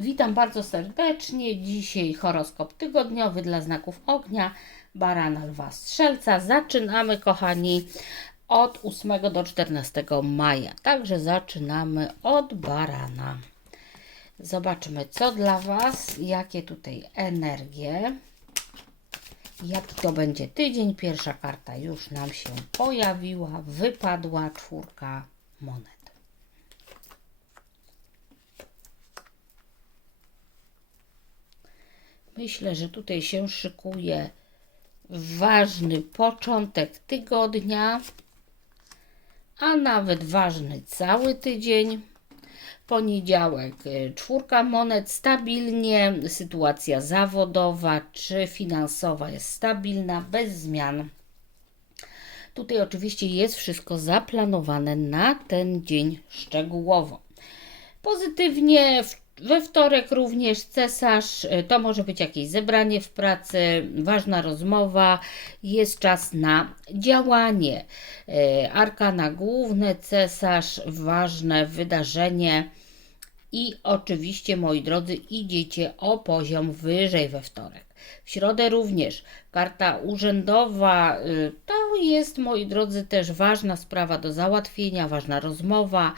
Witam bardzo serdecznie. Dzisiaj horoskop tygodniowy dla znaków ognia, barana, lwa, strzelca. Zaczynamy, kochani, od 8 do 14 maja. Także zaczynamy od barana. Zobaczmy, co dla Was, jakie tutaj energie. Jaki to będzie tydzień? Pierwsza karta już nam się pojawiła, wypadła czwórka monet. Myślę, że tutaj się szykuje ważny początek tygodnia, a nawet ważny cały tydzień. Poniedziałek, y, czwórka monet stabilnie, sytuacja zawodowa czy finansowa jest stabilna, bez zmian. Tutaj oczywiście jest wszystko zaplanowane na ten dzień szczegółowo. Pozytywnie we wtorek również cesarz, y, to może być jakieś zebranie w pracy, ważna rozmowa, jest czas na działanie. Y, Arkana główne, cesarz, ważne wydarzenie. I oczywiście, moi drodzy, idziecie o poziom wyżej we wtorek. W środę również karta urzędowa y, to jest, moi drodzy, też ważna sprawa do załatwienia, ważna rozmowa.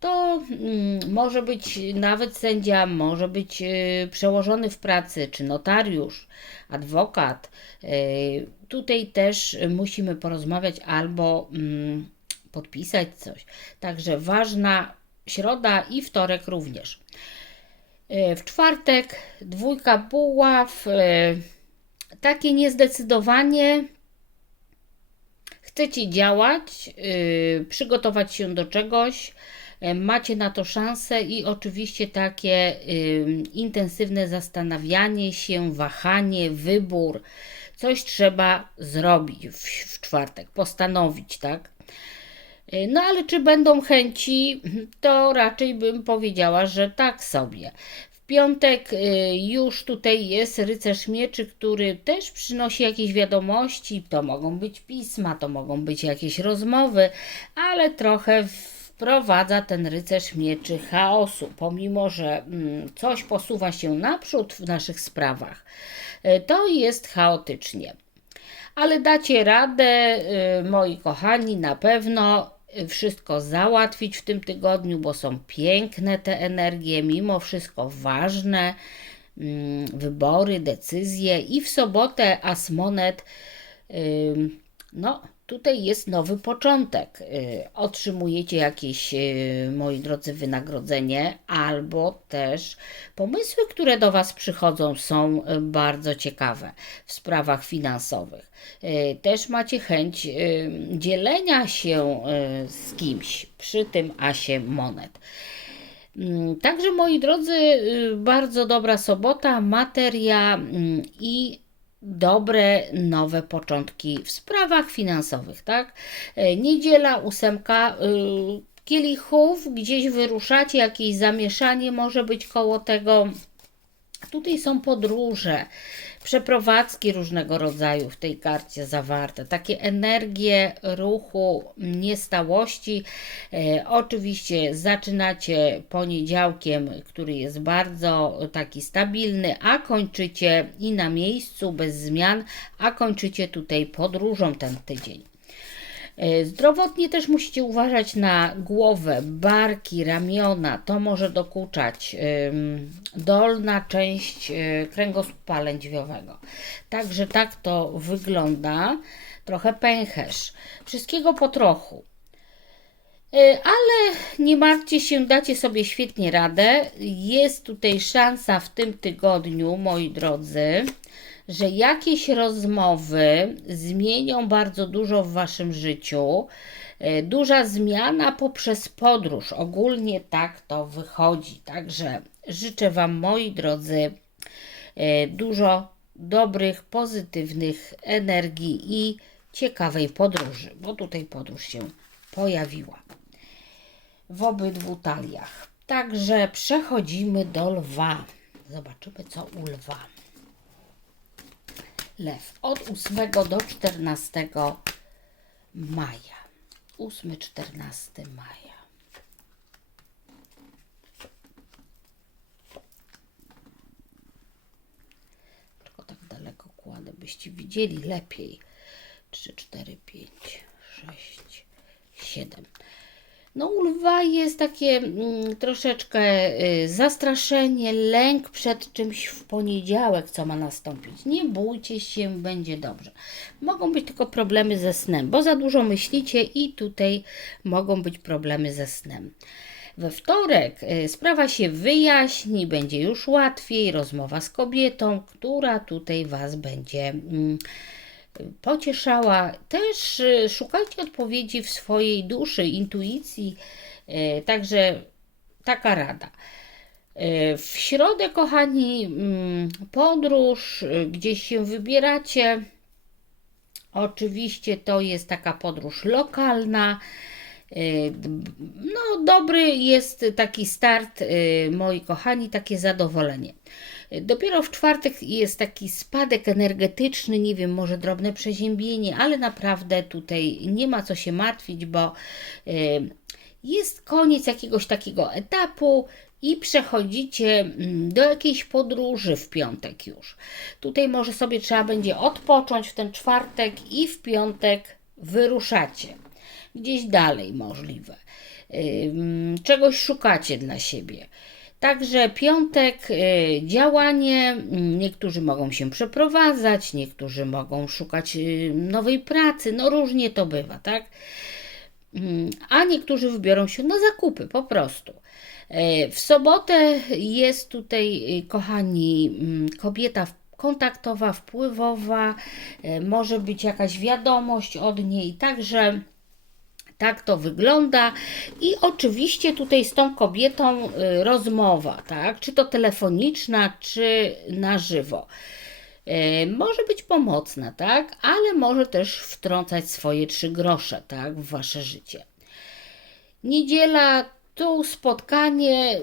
To mm, może być nawet sędzia, może być y, przełożony w pracy, czy notariusz, adwokat. Y, tutaj też musimy porozmawiać albo mm, podpisać coś. Także ważna środa i wtorek również. E, W czwartek dwójka buław, takie niezdecydowanie. Chcecie działać, przygotować się do czegoś, macie na to szansę i oczywiście takie e, intensywne zastanawianie się, wahanie, wybór. Coś trzeba zrobić w, w czwartek, postanowić, tak? No ale czy będą chęci, to raczej bym powiedziała, że tak sobie. W piątek y, już tutaj jest rycerz mieczy, który też przynosi jakieś wiadomości. To mogą być pisma, to mogą być jakieś rozmowy, ale trochę wprowadza ten rycerz mieczy chaosu, pomimo że mm, coś posuwa się naprzód w naszych sprawach. Y, To jest chaotycznie ale dacie radę, y, moi kochani, na pewno y, wszystko załatwić w tym tygodniu, bo są piękne te energie, mimo wszystko ważne mm, wybory, decyzje i w sobotę Asmonet no tutaj jest nowy początek. Y, Otrzymujecie jakieś, y, moi drodzy, wynagrodzenie, albo też pomysły, które do Was przychodzą, są y, bardzo ciekawe w sprawach finansowych. Też macie chęć dzielenia się z kimś przy tym asie monet. Mm, Także moi drodzy, bardzo dobra sobota, materia mm, i dobre nowe początki w sprawach finansowych, tak? E, Niedziela, ósemka y, kielichów, gdzieś wyruszacie, jakieś zamieszanie może być koło tego. Tutaj są podróże, przeprowadzki różnego rodzaju w tej karcie zawarte, takie energie ruchu, niestałości. E, oczywiście zaczynacie poniedziałkiem, który jest bardzo taki stabilny, a kończycie i na miejscu bez zmian, a kończycie tutaj podróżą ten tydzień. E, Zdrowotnie też musicie uważać na głowę, barki, ramiona. To może dokuczać dolna część y, kręgosłupa lędźwiowego. Także tak to wygląda. Trochę pęcherz. Wszystkiego po trochu. Y, Ale nie martwcie się, dacie sobie świetnie radę. Jest tutaj szansa w tym tygodniu, moi drodzy, że jakieś rozmowy zmienią bardzo dużo w waszym życiu. Y, Duża zmiana poprzez podróż. Ogólnie tak to wychodzi. Także życzę Wam, moi drodzy, y, dużo dobrych, pozytywnych energii i ciekawej podróży, bo tutaj podróż się pojawiła w obydwu taliach. Także przechodzimy do lwa. Zobaczymy, co u lwa. Lew od 8 do 14 maja. 8-14 maja. Tylko tak daleko kładę, byście widzieli lepiej. 3, 4, 5, 6, 7. No u lwa jest takie mm, troszeczkę y, zastraszenie, lęk przed czymś w poniedziałek, co ma nastąpić. Nie bójcie się, będzie dobrze. Mogą być tylko problemy ze snem, bo za dużo myślicie i tutaj mogą być problemy ze snem. We wtorek y, sprawa się wyjaśni, będzie już łatwiej, rozmowa z kobietą, która tutaj Was będzie mm, pocieszała. Też y, szukajcie odpowiedzi w swojej duszy, intuicji, y, także taka rada. Y, W środę, kochani, mm, podróż, gdzieś się wybieracie. Oczywiście to jest taka podróż lokalna. No, dobry jest taki start, moi kochani, takie zadowolenie. Y, Dopiero w czwartek jest taki spadek energetyczny, nie wiem, może drobne przeziębienie, ale naprawdę tutaj nie ma co się martwić, bo y, jest koniec jakiegoś takiego etapu i przechodzicie mm, do jakiejś podróży w piątek już. Tutaj może sobie trzeba będzie odpocząć w ten czwartek i w piątek wyruszacie. Gdzieś dalej możliwe. Ym, Czegoś szukacie dla siebie. Także piątek y, działanie, mm, niektórzy mogą się przeprowadzać, niektórzy mogą szukać y, nowej pracy, no różnie to bywa, tak? Mm, a niektórzy wybiorą się na zakupy po prostu. E, W sobotę jest tutaj, y, kochani, mm, kobieta kontaktowa, wpływowa, może być jakaś wiadomość od niej, także tak to wygląda. I oczywiście tutaj z tą kobietą y, rozmowa, tak? Czy to telefoniczna, czy na żywo. E, Może być pomocna, tak? Ale może też wtrącać swoje trzy grosze, tak? W wasze życie. Niedziela tu spotkanie,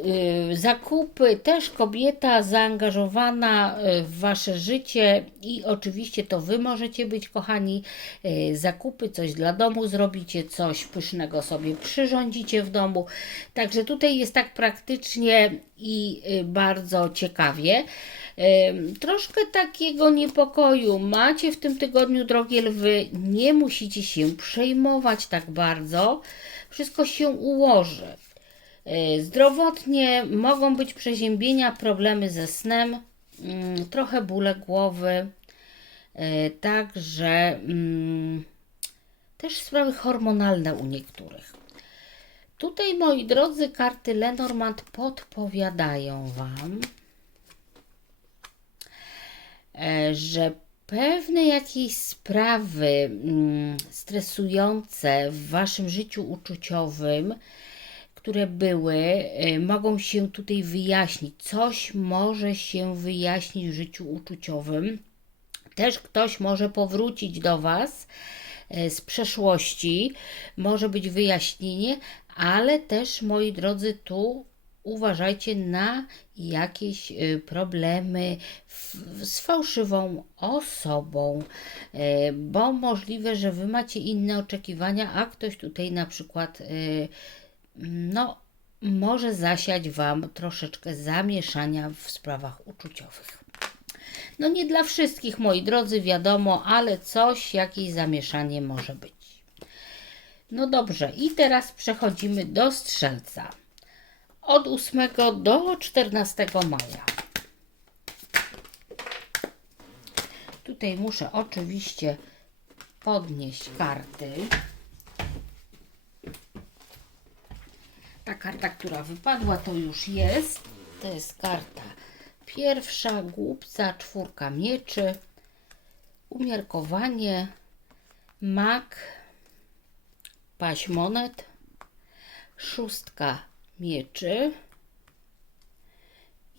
y, zakupy, też kobieta zaangażowana y, w wasze życie i oczywiście to wy możecie być, kochani, y, zakupy, coś dla domu zrobicie, coś pysznego sobie przyrządzicie w domu. Także tutaj jest tak praktycznie i bardzo ciekawie. Troszkę takiego niepokoju macie w tym tygodniu, drogie lwy. Nie musicie się przejmować tak bardzo. Wszystko się ułoży. Yy, Zdrowotnie mogą być przeziębienia, problemy ze snem, mm, trochę bóle głowy. Yy, Także mm, też sprawy hormonalne u niektórych. Tutaj, moi drodzy, karty Lenormand podpowiadają Wam, e, że pewne jakieś sprawy mm, stresujące w Waszym życiu uczuciowym, które były, e, mogą się tutaj wyjaśnić. Coś może się wyjaśnić w życiu uczuciowym. Też ktoś może powrócić do Was e, z przeszłości, może być wyjaśnienie, ale też, moi drodzy, tu uważajcie na jakieś y, problemy z fałszywą osobą, e, bo możliwe, że Wy macie inne oczekiwania, a ktoś tutaj na przykład, no, może zasiać Wam troszeczkę zamieszania w sprawach uczuciowych. No nie dla wszystkich, moi drodzy, wiadomo, ale coś, jakieś zamieszanie może być. No dobrze, i teraz przechodzimy do strzelca. Od 8 do 14 maja. Tutaj muszę oczywiście podnieść karty. Karta, która wypadła, to już jest. To jest karta pierwsza, głupca, czwórka mieczy, umiarkowanie, mak, paź monet, szóstka mieczy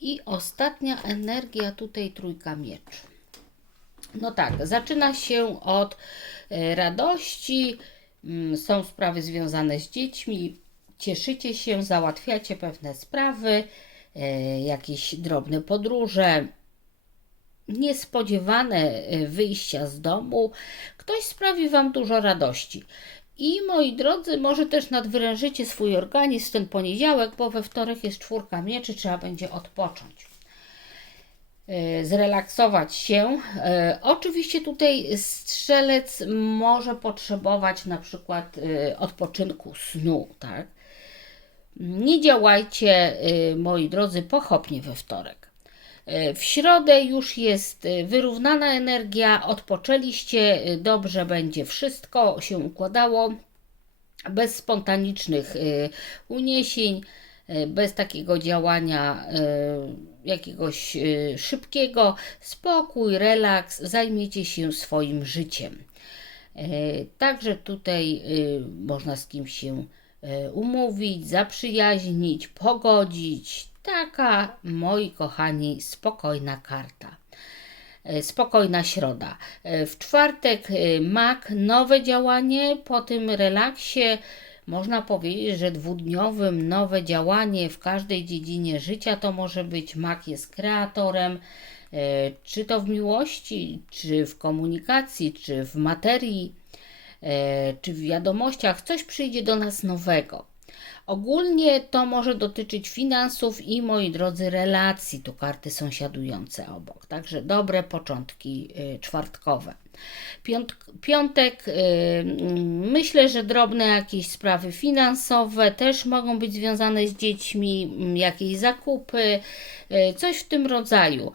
i ostatnia energia tutaj trójka mieczy. No tak, zaczyna się od e, radości, mm, są sprawy związane z dziećmi, cieszycie się, załatwiacie pewne sprawy, e, jakieś drobne podróże, niespodziewane e, wyjścia z domu. Ktoś sprawi Wam dużo radości. I moi drodzy, może też nadwyrężycie swój organizm ten poniedziałek, bo we wtorek jest czwórka mieczy, trzeba będzie odpocząć. e, zrelaksować się. Oczywiście tutaj strzelec może potrzebować na przykład odpoczynku snu, tak? Nie działajcie, y, moi drodzy, pochopnie we wtorek. Y, W środę już jest y, wyrównana energia, odpoczęliście, dobrze będzie wszystko się układało, bez spontanicznych uniesień, bez takiego działania jakiegoś szybkiego. Spokój, relaks, zajmiecie się swoim życiem. Także tutaj można z kimś się umówić, zaprzyjaźnić, pogodzić. Taka, moi kochani, spokojna karta. E, Spokojna środa. E, W czwartek mak, nowe działanie. Po tym relaksie można powiedzieć, że dwudniowym nowe działanie w każdej dziedzinie życia to może być. Mak jest kreatorem, e, czy to w miłości, czy w komunikacji, czy w materii, e, czy w wiadomościach. Coś przyjdzie do nas nowego. Ogólnie to może dotyczyć finansów i moi drodzy relacji. Tu karty sąsiadujące obok. Także dobre początki y, czwartkowe. Piąt, piątek, y, mm, myślę, że drobne jakieś sprawy finansowe też mogą być związane z dziećmi, mm, jakieś zakupy, y, coś w tym rodzaju.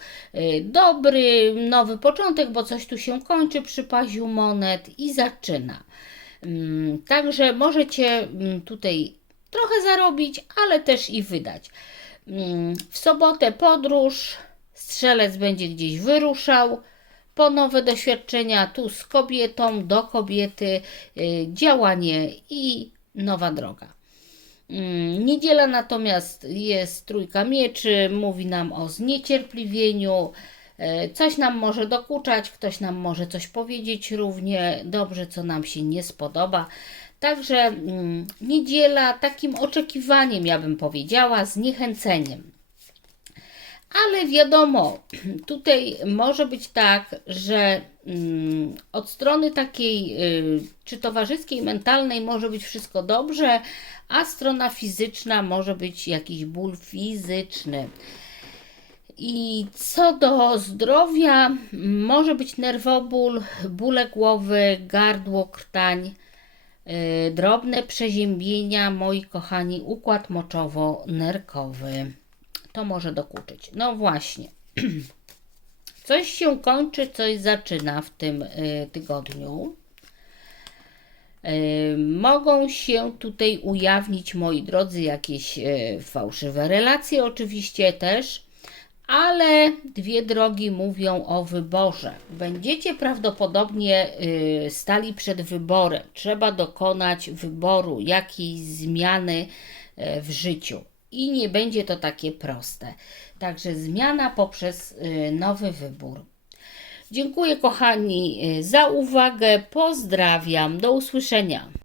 Dobry, nowy początek, bo coś tu się kończy przy paziu monet i zaczyna. Mm, Także możecie tutaj trochę zarobić, ale też i wydać. Mm, W sobotę podróż, strzelec będzie gdzieś wyruszał po nowe doświadczenia, tu z kobietą, do kobiety, y, działanie i nowa droga. Mm, Niedziela natomiast jest trójka mieczy, mówi nam o zniecierpliwieniu, coś nam może dokuczać, ktoś nam może coś powiedzieć równie dobrze, co nam się nie spodoba. Także mm, niedziela takim oczekiwaniem, ja bym powiedziała, zniechęceniem. Ale wiadomo, tutaj może być tak, że mm, od strony takiej, y, czy towarzyskiej, mentalnej może być wszystko dobrze, a strona fizyczna może być jakiś ból fizyczny. I co do zdrowia, może być nerwoból, bóle głowy, gardło, krtań, yy, drobne przeziębienia, moi kochani, układ moczowo-nerkowy. To może dokuczyć. No właśnie. Coś się kończy, coś zaczyna w tym y, tygodniu. Y, Mogą się tutaj ujawnić, moi drodzy, jakieś y, fałszywe relacje, oczywiście też, ale dwie drogi mówią o wyborze. Będziecie prawdopodobnie y, stali przed wyborem. Trzeba dokonać wyboru, jakiejś zmiany y, w życiu. I nie będzie to takie proste. Także zmiana poprzez y, nowy wybór. Dziękuję, kochani, za uwagę. Pozdrawiam. Do usłyszenia.